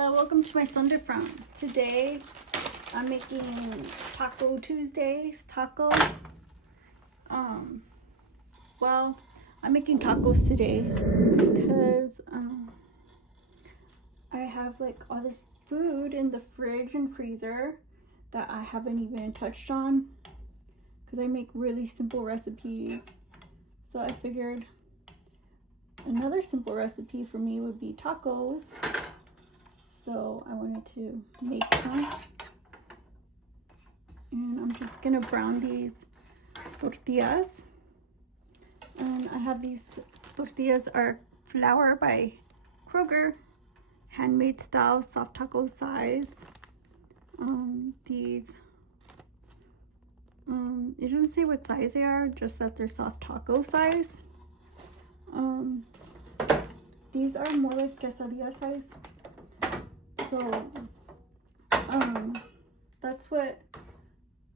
Hello, welcome to my Sunday Front. Today I'm making Taco Tuesdays taco. Well, I'm making tacos today because I have like all this food in the fridge and freezer that I haven't even touched on because I make really simple recipes. So I figured another simple recipe for me would be tacos. So I wanted to make some. And I'm just gonna brown these tortillas. And I have these tortillas are flour by Kroger, handmade style, soft taco size. It doesn't say what size they are, just that they're soft taco size. These are more like quesadilla size. So that's what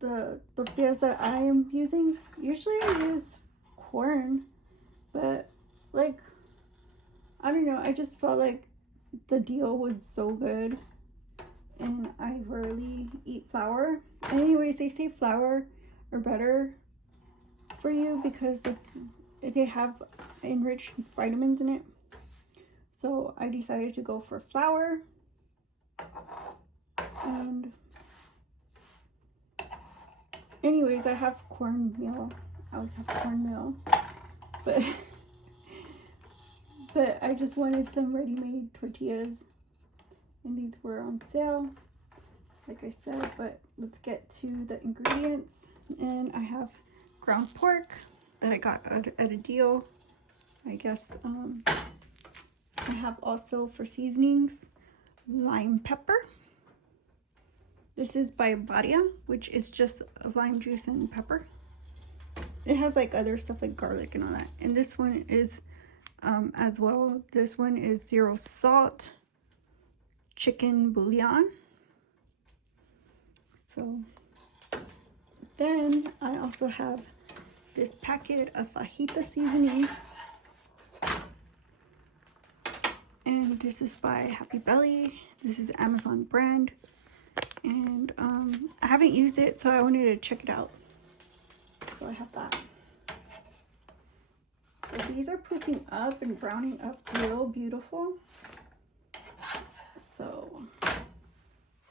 the tortillas that I am using. Usually I use corn, but like, I don't know, I just felt like the deal was so good and I rarely eat flour. And anyways, they say flour are better for you because they have enriched vitamins in it. So I decided to go for flour. And anyways, I have cornmeal. I always have cornmeal, but I just wanted some ready-made tortillas, and these were on sale, like I said. But let's get to the ingredients. And I have ground pork that I got at a deal, I guess. I have also, for seasonings, lime pepper. This is by Bouillon, which is just lime juice and pepper. It has like other stuff like garlic and all that. And this one is as well. This one is 0 salt chicken bouillon. So then I also have this packet of fajita seasoning. And this is by Happy Belly. This is Amazon brand. And I haven't used it, so I wanted to check it out. So I have that. So these are poofing up and browning up real beautiful. So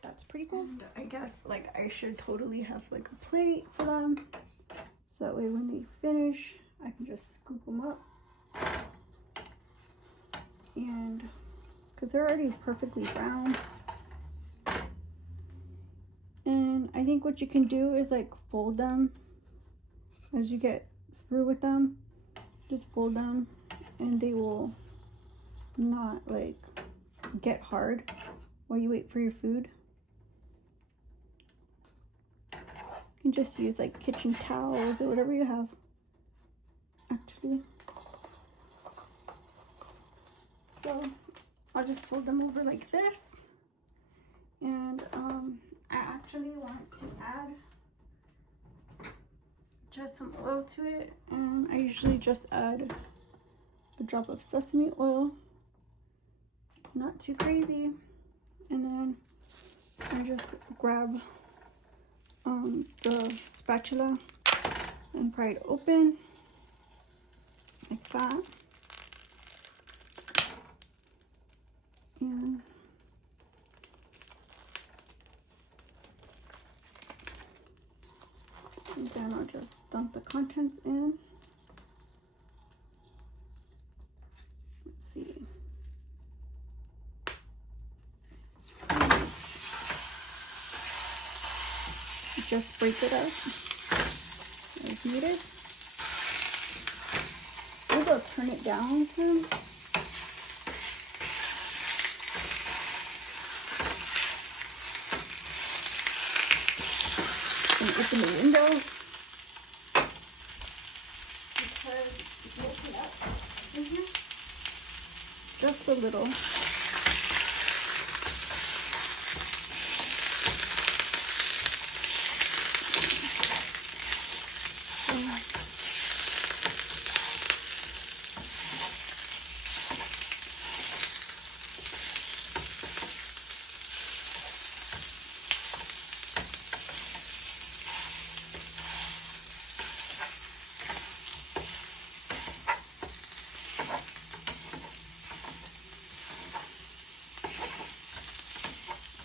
that's pretty cool. And I guess like I should totally have like a plate for them. So that way when they finish, I can just scoop them up. And because they're already perfectly brown. And I think what you can do is like fold them as you get through with them. Just fold them and they will not like get hard while you wait for your food. You can just use like kitchen towels or whatever you have, actually. So I'll just fold them over like this. And I actually want to add just some oil to it, and I usually just add a drop of sesame oil, not too crazy, and then I just grab the spatula and pry it open like that. And then I'll just dump the contents in. Let's see. Just break it up as needed. Maybe I'll turn it down too. And open the window because it's open up in here just a little.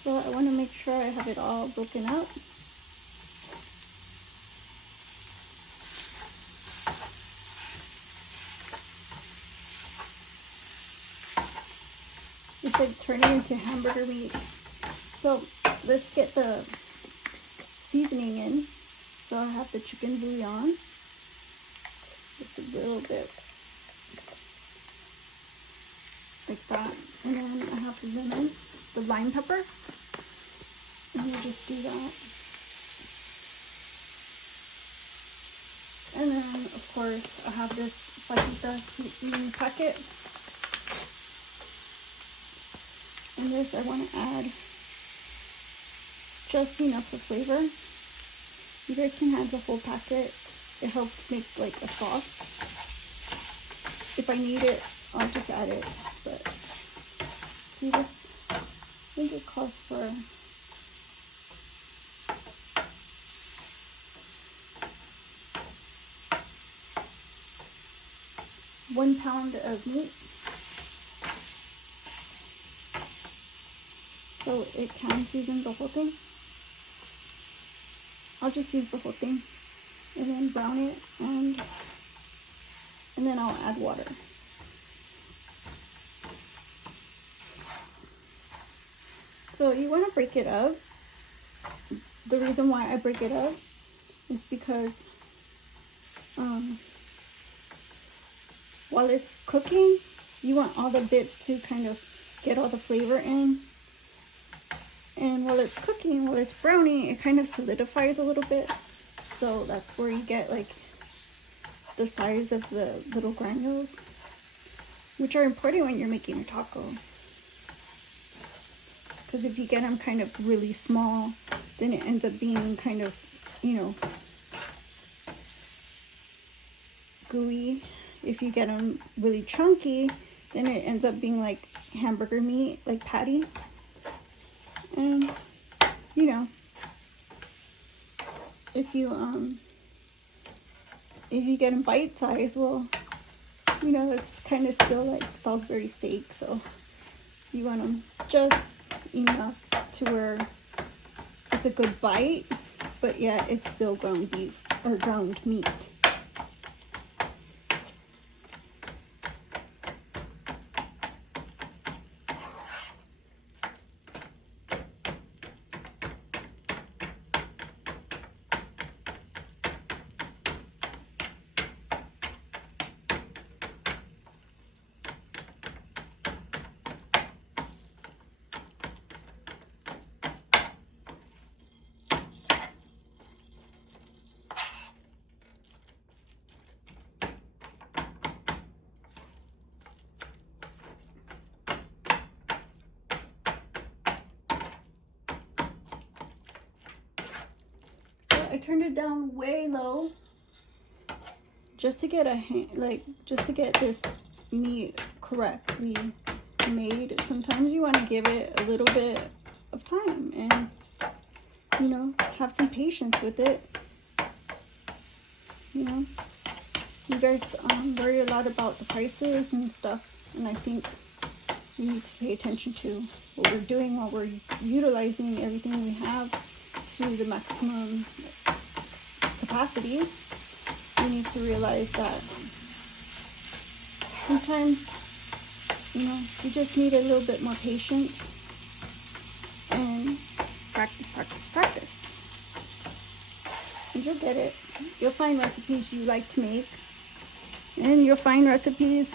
So I want to make sure I have it all broken up. It's like turning into hamburger meat. So let's get the seasoning in. So I have the chicken bouillon. This is a little bit like that. And then I have the lemon, the lime pepper. And we'll just do that. And then, of course, I have this fajita seasoning packet. And this I want to add just enough of flavor. You guys can have the whole packet. It helps make like a sauce. If I need it, I'll just add it. But see this, I think it calls for £1 pound of meat. So it can season the whole thing. I'll just use the whole thing and then brown it, and then I'll add water. So you want to break it up. The reason why I break it up is because while it's cooking, you want all the bits to kind of get all the flavor in. And while it's cooking, while it's browning, it kind of solidifies a little bit. So that's where you get like the size of the little granules, which are important when you're making a taco. Because if you get them kind of really small, then it ends up being kind of, you know, gooey. If you get them really chunky, then it ends up being like hamburger meat, like patty. And you know, if you get them bite size, well, you know, that's kind of still like Salisbury steak. So you want them just enough to where it's a good bite, but yeah, it's still ground beef or ground meat. I turned it down way low just to get just to get this meat correctly made. Sometimes you want to give it a little bit of time and, you know, have some patience with it. You know, you guys worry a lot about the prices and stuff, and I think we need to pay attention to what we're doing while we're utilizing everything we have to the maximum capacity. We need to realize that sometimes, you know, you just need a little bit more patience and practice, practice, practice. And you'll get it. You'll find recipes you like to make, and you'll find recipes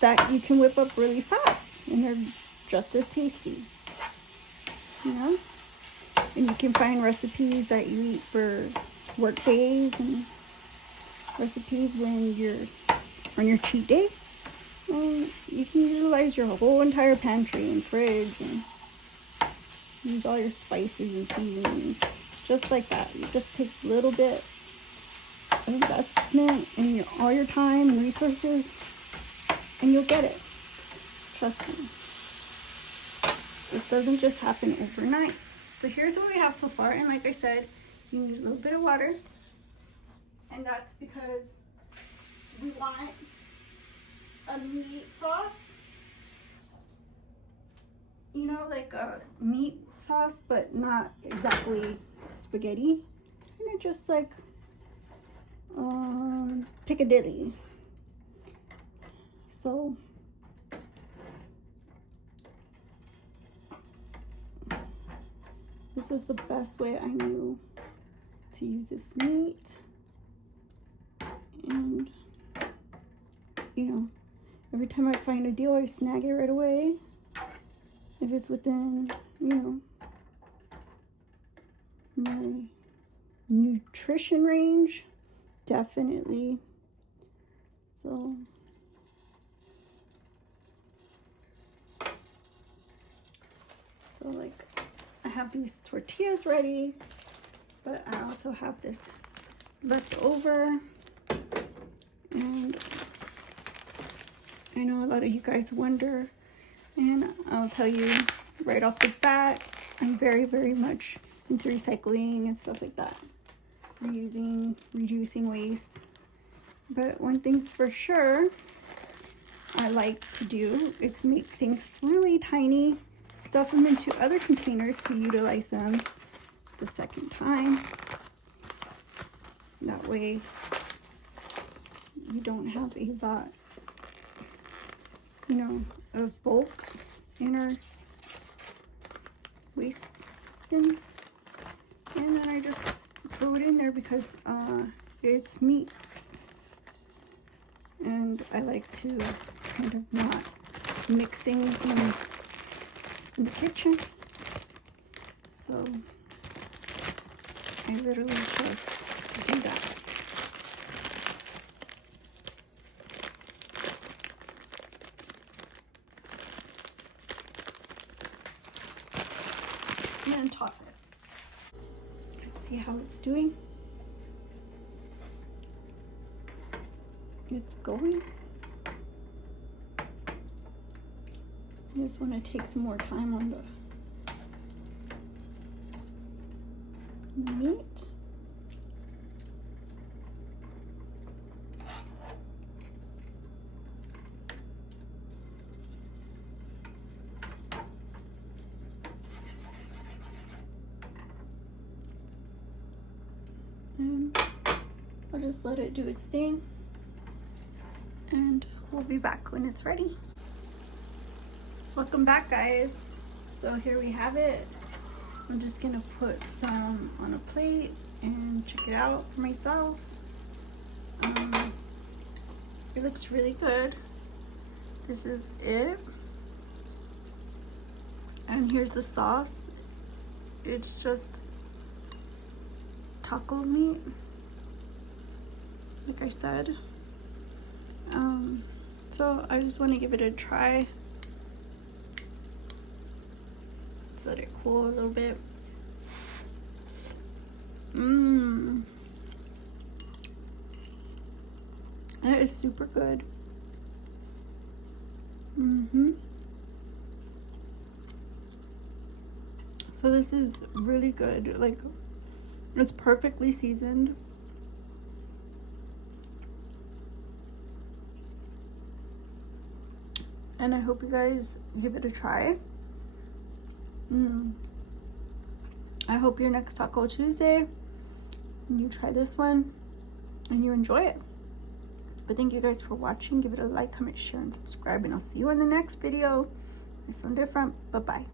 that you can whip up really fast and they're just as tasty, you know. And you can find recipes that you eat for work days and recipes when you're on your cheat day. And you can utilize your whole entire pantry and fridge and use all your spices and seasonings just like that. It just takes a little bit of investment in all your time and resources, and you'll get it. Trust me. This doesn't just happen overnight. So here's what we have so far, and like I said, you need a little bit of water, and that's because we want a meat sauce. you know, like a meat sauce, but not exactly spaghetti. And it's just like Piccadilly. So this was the best way I knew to use this meat. And you know, every time I find a deal, I snag it right away. If it's within, you know, my nutrition range, definitely. So like, I have these tortillas ready, but I also have this left over. And I know a lot of you guys wonder, and I'll tell you right off the bat, I'm very, very much into recycling and stuff like that. Reusing, reducing waste. But one thing's for sure I like to do is make things really tiny, stuff them into other containers to utilize them the second time. That way you don't have a lot, you know, of bulk in our waste bins. And then I just throw it in there because it's meat. And I like to kind of not mix things in the kitchen. So I literally just do that. And then toss it. Let's see how it's doing. It's going. I just want to take some more time on the meat. And I'll just let it do its thing. And we'll be back when it's ready. Welcome back, guys. So here we have it. I'm just gonna put some on a plate and check it out for myself. It looks really good. This is it. And here's the sauce. It's just taco meat, like I said. So I just want to give it a try. Let's let it cool a little bit. That is super good. So this is really good. Like, it's perfectly seasoned. And I hope you guys give it a try. I hope your next Taco Tuesday, you try this one and you enjoy it. But thank you guys for watching. Give it a like, comment, share, and subscribe. And I'll see you in the next video. It's something different. Bye-bye.